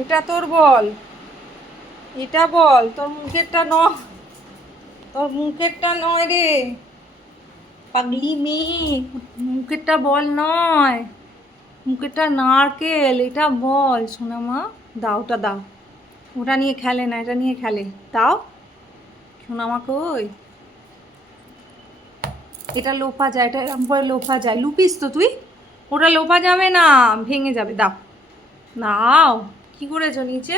এটা তোর বল, এটা বল, তোর মুখেরটা নয়, তোর মুখেরটা নয় রে পাগলি মেয়ে, মুখেরটা বল নয়, মুখেরটা নারকেল, এটা বল সোনা মা। দাও, ওটা দাও, ওটা নিয়ে খেলে না, এটা নিয়ে খেলে, দাও সোনা মা। কই এটা লোফা যায়, এটা এরকম করে লোফা যায়, লুপিস তো তুই, ওটা লোফা যাবে না, ভেঙে যাবে, দাও নাও। কি করেছো নিচে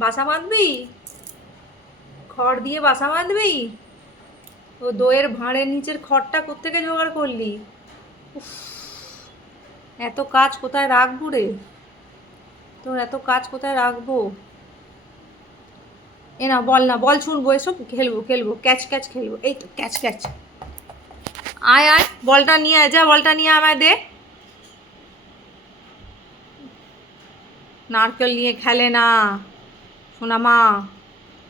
বাসা বাঁধবি, খড় দিয়ে বাসা বাঁধবি? ও দইয়ের ভাঁড়ের নিচের খড়টা কোত্থেকে জোগাড় করলি? উফ, এত কাজ কোথায় রাখবো রে, তোর এত কাজ কোথায় রাখবো? এ না বল, না বল শুনবো, এসব খেলবো খেলবো, ক্যাচ ক্যাচ খেলবো, এই তো ক্যাচ ক্যাচ। আয় আয়, বলটা নিয়ে আয়, যা বলটা নিয়ে আমায় দে। নারকেল নিয়ে খেলে না সোনা মা,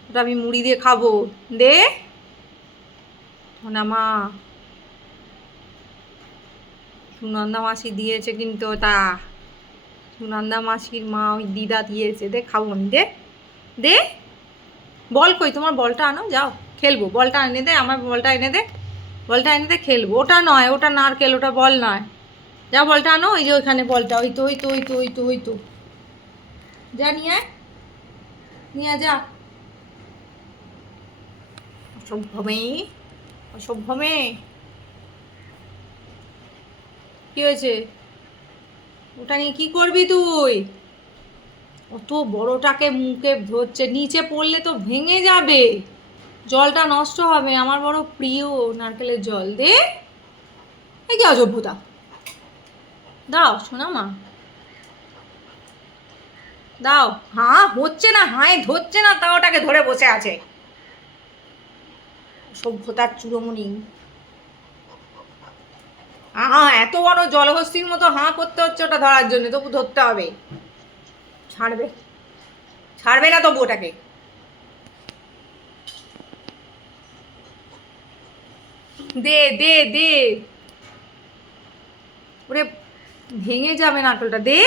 ওটা আমি মুড়ি দিয়ে খাবো, দে সোনা মা। সুনন্দা মাসি দিয়েছে কিন্তু ওটা, সুনন্দা মাসির মা ওই দিদা দিয়েছে, দে খাবো আমি, দে দে। বল কই তোমার, বলটা আনো, যাও খেলবো, বলটা এনে দে, আমার বলটা এনে দে, বলটা এনে দে খেলবো। ওটা নয়, ওটা নারকেল, ওটা বল নয়, যা বলটা আনো, ওই যে ওইখানে বলটা, ওই তো ওই তো ওই তো ওই তো ওই তো, যা নিয়ে আয়, নিয়ে যা। অসভ্য মেয়ে, অসভ্য মেয়ে। কি হয়েছে, ওটা নিয়ে কি করবি তুই? অত বড়টাকে মুখে ধরছে, নিচে পড়লে তো ভেঙে যাবে, জলটা নষ্ট হবে, আমার বড় প্রিয় নারকেলের জল, দে। এই কি অসভ্যতা, দাও শোনা মা, দাও। হ্যাঁ হচ্ছে না, হায় ধরছে না, তা ওটাকে ধরে বসে আছে, সভ্যতার চূড়মণি। এত বড় জলহস্তির মতো হাঁ করতে হচ্ছে ওটা ধরার জন্য, তবু ধরতে হবে, ছাড়বে, ছাড়বে না তবু ওটাকে। দে দে দে, ওরে ভেঙে যাবে নারকেলটা, দে।